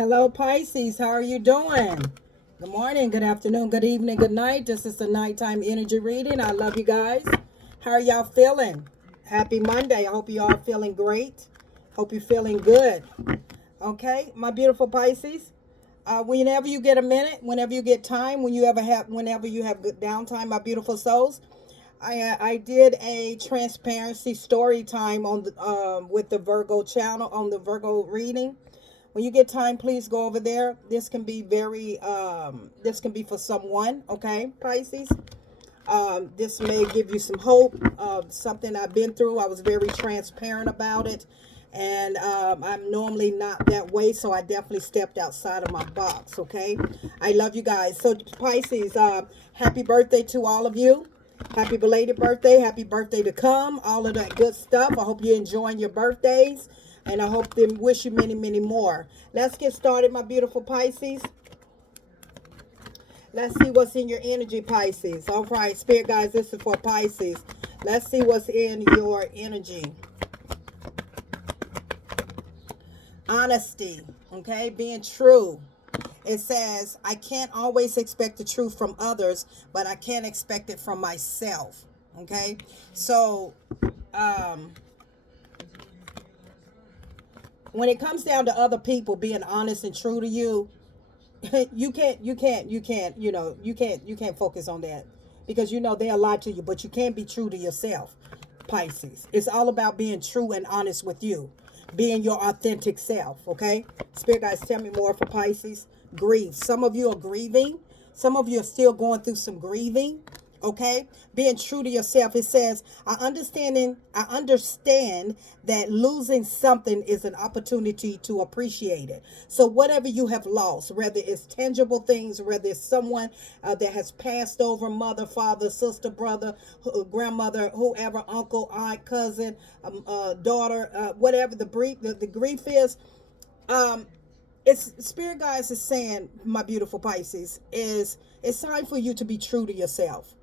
Hello, Pisces. How are you doing? Good morning, good afternoon, good evening, good night. This is the nighttime energy reading. I love you guys. How are y'all feeling? Happy Monday. I hope you all feeling great. Hope you're feeling good. Okay, my beautiful Pisces. Whenever you get a minute, whenever you get time, whenever you have good downtime, my beautiful souls. I did a transparency story time on with the Virgo channel on the Virgo reading. When you get time, please go over there. This can be this can be for someone, okay, Pisces. This may give you some hope of something I've been through. I was very transparent about it. And I'm normally not that way, so I definitely stepped outside of my box, okay? I love you guys. So, Pisces, happy birthday to all of you. Happy belated birthday. Happy birthday to come. All of that good stuff. I hope you're enjoying your birthdays. And I hope to wish you many, many more. Let's get started, my beautiful Pisces. Let's see what's in your energy, Pisces. All right, Spirit guys, this is for Pisces. Let's see what's in your energy. Honesty, okay? Being true. It says, I can't always expect the truth from others, but I can expect it from myself, okay? So, when it comes down to other people being honest and true to you, you can't focus on that because they'll lie to you, but you can't be true to yourself, Pisces. It's all about being true and honest with you, being your authentic self, okay? Spirit guys, tell me more for Pisces. Grief. Some of you are grieving. Some of you are still going through some grieving. Okay, being true to yourself. It says, I understand that losing something is an opportunity to appreciate it. So whatever you have lost, whether it's tangible things, whether it's someone that has passed over, mother, father, sister, brother, grandmother, whoever, uncle, aunt, cousin, daughter, whatever the grief is, it's Spirit guys is saying, my beautiful Pisces, is it's time for you to be true to yourself.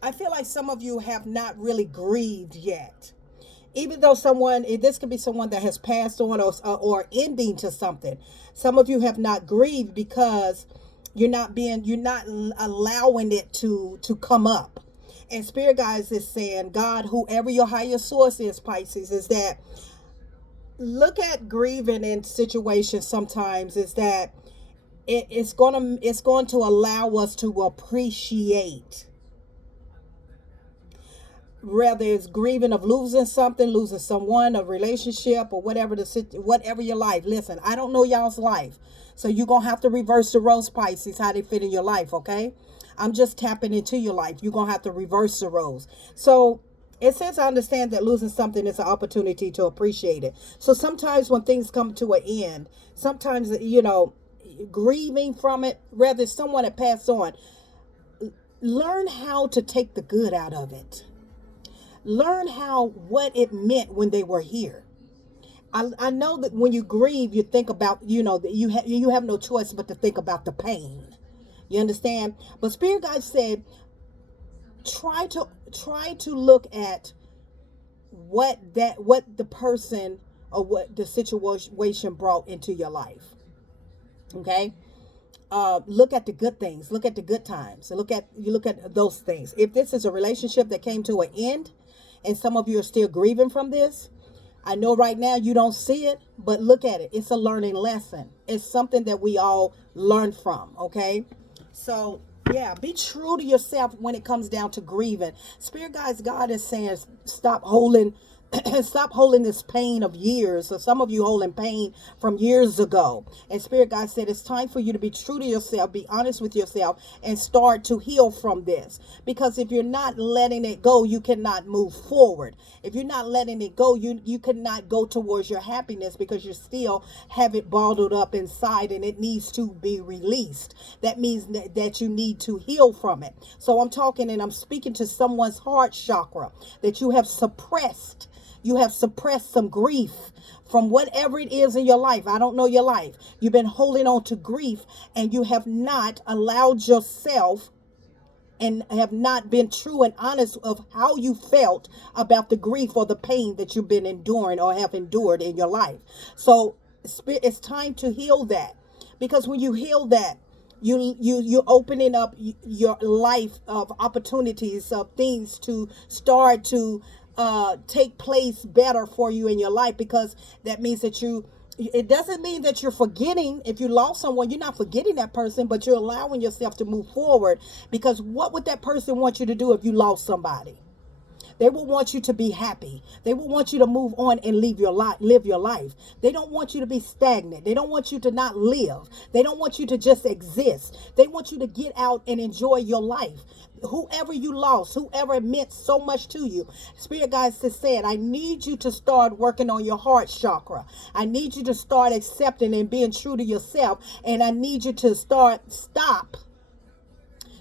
I feel like some of you have not really grieved yet. Even though this could be someone that has passed on or ending to something. Some of you have not grieved because you're not allowing it to come up. And Spirit guys is saying, God, whoever your higher source is, Pisces, is that look at grieving in situations sometimes is that it's going to allow us to appreciate, whether it's grieving of losing something, losing someone, a relationship, or whatever your life. Listen, I don't know y'all's life, so you're gonna have to reverse the roles, Pisces, how they fit in your life. Okay, I'm just tapping into your life. You're gonna have to reverse the roles. So it says, I understand that losing something is an opportunity to appreciate it. So sometimes when things come to an end, sometimes grieving from it, whether it's someone that passed on, learn how to take the good out of it. Learn what it meant when they were here. I know that when you grieve, you think about, that you have no choice but to think about the pain. You understand? But Spirit guide said, try to look at what the person or what the situation brought into your life. Okay? Look at the good things. Look at the good times. And look at those things. If this is a relationship that came to an end, and some of you are still grieving from this, I know right now you don't see it, but look at it. It's a learning lesson. It's something that we all learn from, okay? So, yeah, be true to yourself when it comes down to grieving. Spirit guides, God is saying, stop holding this pain of years. So some of you holding pain from years ago. And Spirit God said it's time for you to be true to yourself, be honest with yourself, and start to heal from this. Because if you're not letting it go, you cannot move forward. If you're not letting it go, you cannot go towards your happiness because you still have it bottled up inside and it needs to be released. That means that you need to heal from it. So I'm talking and I'm speaking to someone's heart chakra that you have suppressed. You have suppressed some grief from whatever it is in your life. I don't know your life. You've been holding on to grief and you have not allowed yourself and have not been true and honest of how you felt about the grief or the pain that you've been enduring or have endured in your life. So it's time to heal that. Because when you heal that, you're opening up your life of opportunities, of things to start to take place better for you in your life. Because that means that it doesn't mean that you're forgetting. If you lost someone, you're not forgetting that person, but you're allowing yourself to move forward. Because what would that person want you to do if you lost somebody? They will want you to be happy. They will want you to move on and live your life. They don't want you to be stagnant. They don't want you to not live. They don't want you to just exist. They want you to get out and enjoy your life. Whoever you lost, whoever meant so much to you, Spirit guides has said, I need you to start working on your heart chakra. I need you to start accepting and being true to yourself. And I need you to stop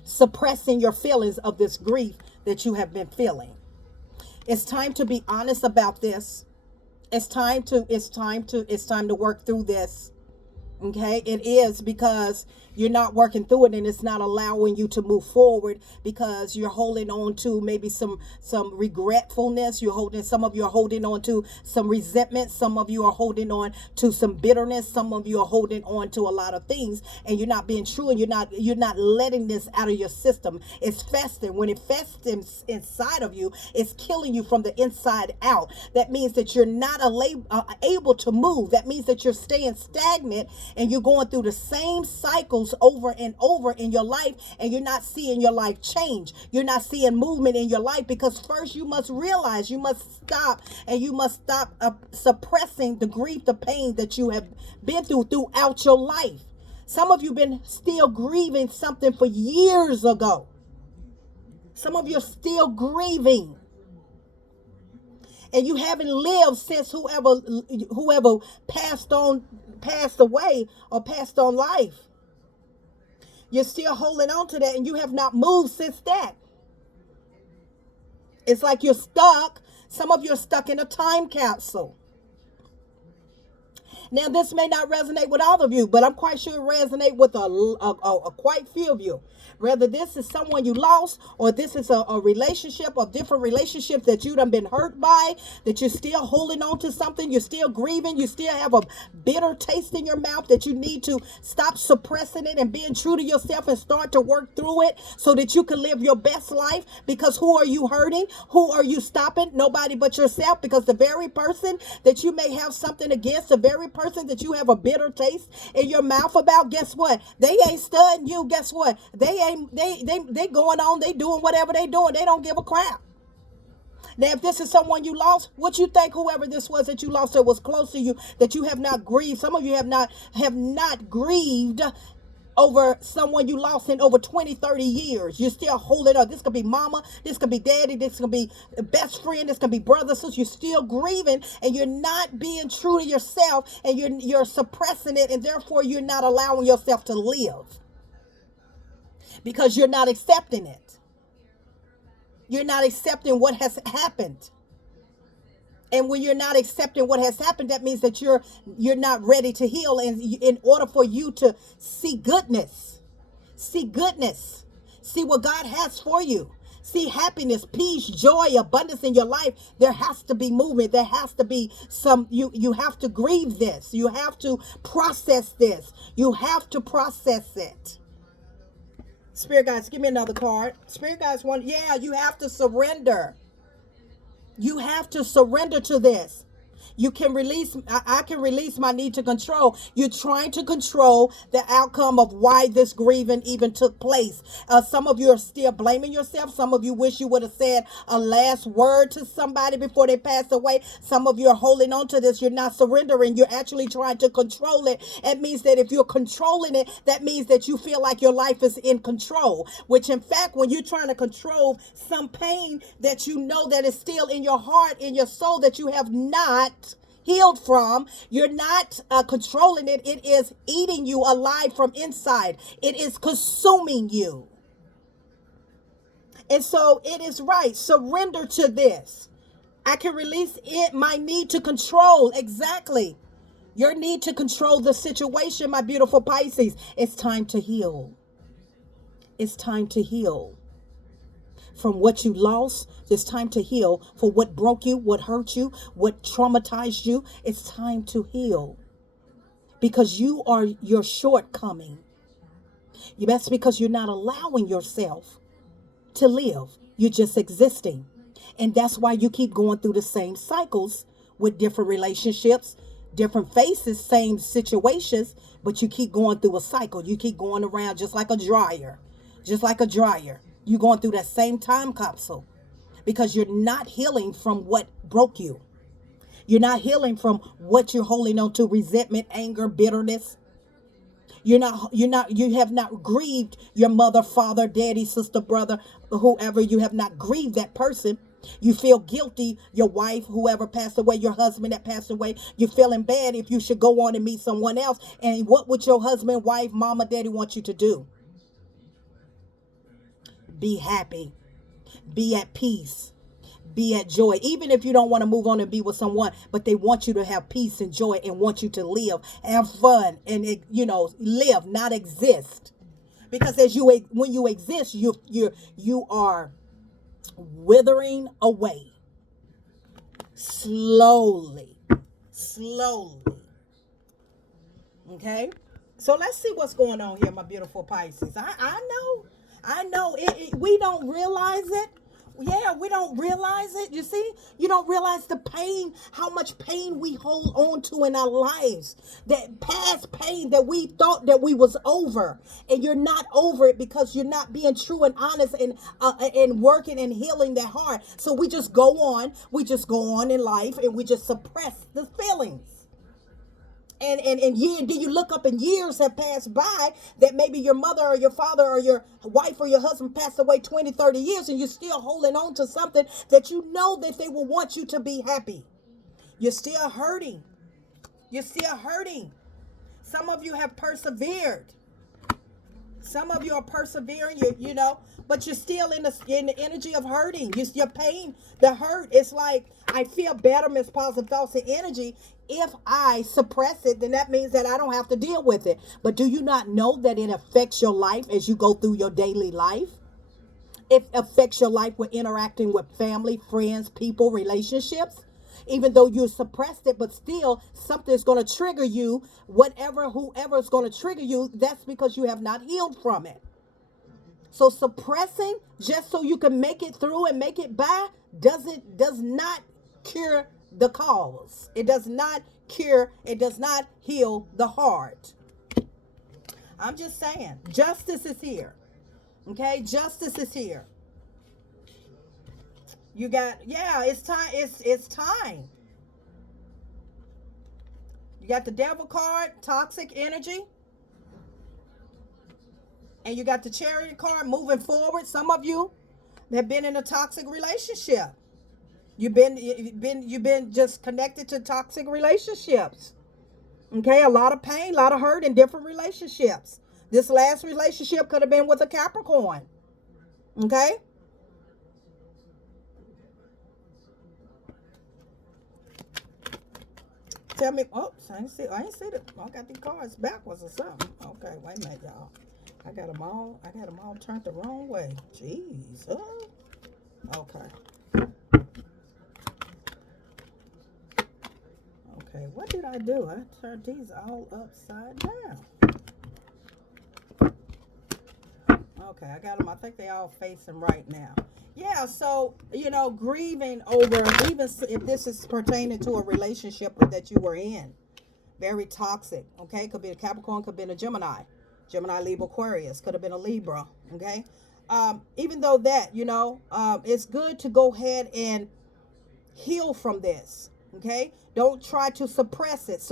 suppressing your feelings of this grief that you have been feeling. It's time to be honest about this. It's time to work through this. Okay, it is, because you're not working through it, and it's not allowing you to move forward, because you're holding on to maybe some regretfulness. Some of you are holding on to some resentment. Some of you are holding on to some bitterness. Some of you are holding on to a lot of things, and you're not being true, and you're not letting this out of your system. It's festering. When it festers inside of you, it's killing you from the inside out. That means that you're not able to move. That means that you're staying stagnant, and you're going through the same cycles over and over in your life, and you're not seeing your life change. You're not seeing movement in your life, because first you must realize, you must stop suppressing the grief, the pain that you have been throughout your life. Some of you been still grieving something for years ago. Some of you are still grieving. And you haven't lived since whoever passed away or passed on life. You're still holding on to that, and you have not moved since that. It's like you're stuck. Some of you are stuck in a time capsule. Now, this may not resonate with all of you, but I'm quite sure it resonates with quite few of you. Whether this is someone you lost, or this is a relationship, or different relationships that you done been hurt by, that you're still holding on to something, you're still grieving, you still have a bitter taste in your mouth, that you need to stop suppressing it and being true to yourself and start to work through it so that you can live your best life. Because who are you hurting? Who are you stopping? Nobody but yourself. Because the very person that you may have something against, the very person that you have a bitter taste in your mouth about, guess what? They ain't studying you. Guess what? They going on, they doing whatever they doing. They don't give a crap. Now, if this is someone you lost, what you think whoever this was that you lost that was close to you, that you have not grieved. Some of you have not grieved over someone you lost in over 20, 30 years. You're still holding up. This could be mama, this could be daddy, this could be best friend, this could be brother, sister. You're still grieving, and you're not being true to yourself, and you're suppressing it, and therefore you're not allowing yourself to live. Because you're not accepting it. You're not accepting what has happened. And when you're not accepting what has happened, that means that you're not ready to heal. And in order for you to see goodness, see what God has for you, see happiness, peace, joy, abundance in your life, there has to be movement. There has to be you have to grieve this. You have to process this. You have to process it. Spirit guides, give me another card. Spirit guides you have to surrender. You have to surrender to this. You can release, I can release my need to control. You're trying to control the outcome of why this grieving even took place. Some of you are still blaming yourself. Some of you wish you would have said a last word to somebody before they passed away. Some of you are holding on to this. You're not surrendering. You're actually trying to control it. It means that if you're controlling it, that means that you feel like your life is in control. Which in fact, when you're trying to control some pain that you know that is still in your heart, in your soul, that you have not healed from, you're not controlling it. It is eating you alive from inside. It is consuming you. And so it is right. Surrender to this. I can release it, my need to control. Exactly. Your need to control the situation, my beautiful Pisces. It's time to heal. It's time to heal. From what you lost, it's time to heal. For what broke you, what hurt you, what traumatized you, it's time to heal. because you are your shortcoming. That's because you're not allowing yourself to live. You're just existing. And that's why you keep going through the same cycles with different relationships, different faces, same situations, but you keep going through a cycle. You keep going around just like a dryer. Just like a dryer. You're going through that same time capsule because you're not healing from what broke you. You're not healing from what you're holding on to, resentment, anger, bitterness. You have not grieved your mother, father, daddy, sister, brother, whoever. You have not grieved that person. You feel guilty, your wife, whoever passed away, your husband that passed away. You're feeling bad if you should go on and meet someone else. And what would your husband, wife, mama, daddy want you to do? Be happy. Be at peace. Be at joy. Even if you don't want to move on and be with someone, but they want you to have peace and joy and want you to live, have fun, and live, not exist. Because when you exist, you are withering away slowly. Okay, so let's see what's going on here, my beautiful Pisces. I know we don't realize it. Yeah, we don't realize it. You see, you don't realize the pain, how much pain we hold on to in our lives. That past pain that we thought that we was over, and you're not over it because you're not being true and honest and working and healing that heart. So we just go on. We just go on in life, and we just suppress the feelings. And then you look up and years have passed by that maybe your mother or your father or your wife or your husband passed away 20, 30 years, and you're still holding on to something that you know that they will want you to be happy. You're still hurting. You're still hurting. Some of you have persevered. Some of you are persevering, but you're still in the energy of hurting. Your pain, the hurt. It's like, I feel better, Miss Positive Thoughts and Energy. If I suppress it, then that means that I don't have to deal with it. But do you not know that it affects your life as you go through your daily life? It affects your life with interacting with family, friends, people, relationships. Even though you suppressed it, but still something's going to trigger you. Whoever is going to trigger you, that's because you have not healed from it. So suppressing just so you can make it through and make it by does not cure the cause. It does not heal the heart. I'm just saying, justice is here. Okay, justice is here. You got, it's time. It's time. You got the devil card, toxic energy. And you got the chariot card, moving forward. Some of you have been in a toxic relationship. You've been just connected to toxic relationships. Okay, a lot of pain, a lot of hurt in different relationships. This last relationship could have been with a Capricorn. Okay? Tell me, I ain't see it. I got these cards backwards or something. Okay, wait a minute, y'all. I got them all turned the wrong way. Jeez. Okay. Okay, what did I do? I turned these all upside down. Okay, I got them. I think they all facing right now. Yeah, so, grieving over, even if this is pertaining to a relationship that you were in. Very toxic, okay? Could be a Capricorn, could be a Gemini. Gemini, Libra, Aquarius. Could have been a Libra, okay? Even though that, it's good to go ahead and heal from this, okay? Don't try to suppress it.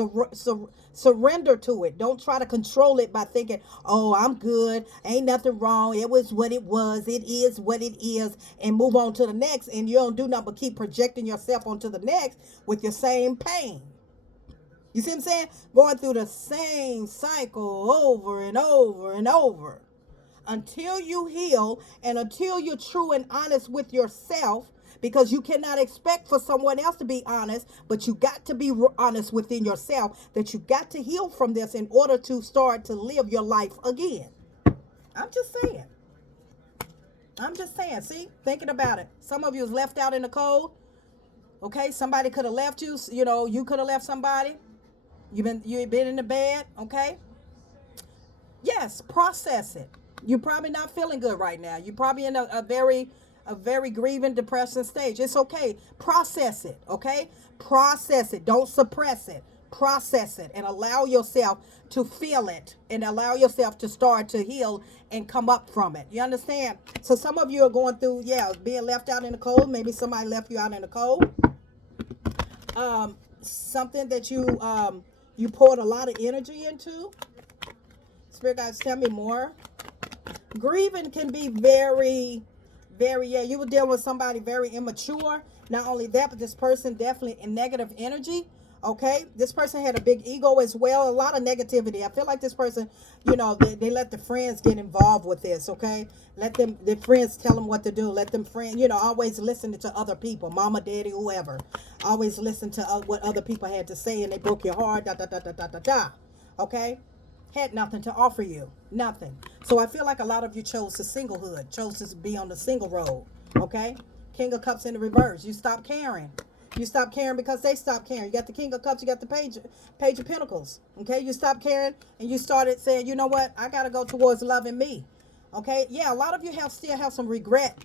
Surrender to it. Don't try to control it by thinking, oh, I'm good. Ain't nothing wrong. It was what it was. It is what it is. And move on to the next. And you don't do nothing but keep projecting yourself onto the next with your same pain. You see what I'm saying? Going through the same cycle over and over and over. Until you heal and until you're true and honest with yourself. Because you cannot expect for someone else to be honest, but you got to be honest within yourself, that you got to heal from this in order to start to live your life again. I'm just saying. See, thinking about it. Some of you is left out in the cold. Okay, somebody could have left you. You could have left somebody. You've been in the bed, okay? Yes, process it. You're probably not feeling good right now. You're probably in a very grieving, depression stage. It's okay. Process it, okay? Process it. Don't suppress it. Process it and allow yourself to feel it and allow yourself to start to heal and come up from it. You understand? So some of you are going through, yeah, being left out in the cold. Maybe somebody left you out in the cold. Something that you poured a lot of energy into. Spirit guides, tell me more. Grieving can be very, very, yeah, you were dealing with somebody very immature. Not only that, but this person definitely in negative energy. Okay, this person had a big ego as well, a lot of negativity. I feel like this person, they let the friends get involved with this. Okay, let the friends tell them what to do. Let them friends, always listen to other people, mama, daddy, whoever. Always listen to what other people had to say, and they broke your heart. Da da da da da da da. Okay, had nothing to offer you, nothing. So I feel like a lot of you chose the singlehood, chose to be on the single road. Okay, King of Cups in the reverse. You stopped caring. You stop caring because they stopped caring. You got the King of Cups, you got the Page of Pentacles. Okay, you stopped caring and you started saying, you know what, I got to go towards loving me. Okay, yeah, a lot of you still have some regret.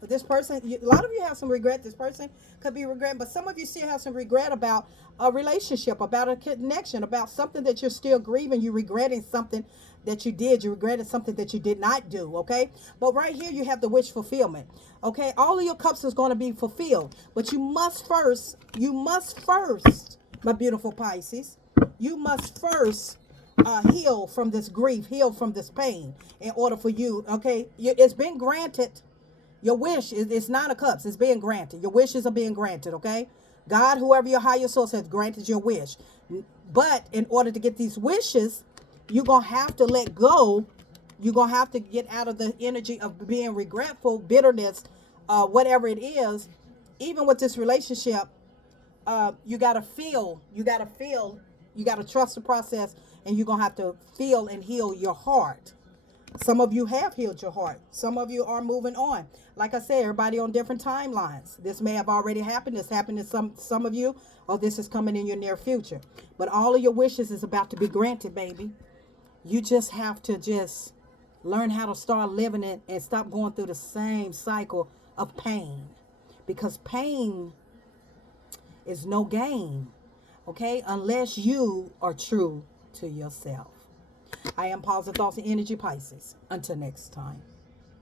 But this person, a lot of you have some regret. This person could be regretting, but some of you still have some regret about a relationship, about a connection, about something that you're still grieving. You're regretting something that you did. You regretted something that you did not do. Okay, but right here you have the wish fulfillment. Okay, all of your cups is going to be fulfilled, but you must first, my beautiful Pisces, you must first heal from this grief, heal from this pain in order for you. Okay, it's been granted. Your wish is, it's 9 of Cups. It's being granted. Your wishes are being granted, okay? God, whoever your higher source has granted your wish. But in order to get these wishes, you're going to have to let go. You're going to have to get out of the energy of being regretful, bitterness, whatever it is. Even with this relationship, you got to feel, you got to trust the process, and you're going to have to feel and heal your heart. Some of you have healed your heart. Some of you are moving on. Like I said, everybody on different timelines. This may have already happened. This happened to some of you, or this is coming in your near future. But all of your wishes is about to be granted, baby. You just have to just learn how to start living it and stop going through the same cycle of pain. Because pain is no gain, okay? Unless you are true to yourself. I am Positive Thoughts and Energy Pisces. Until next time.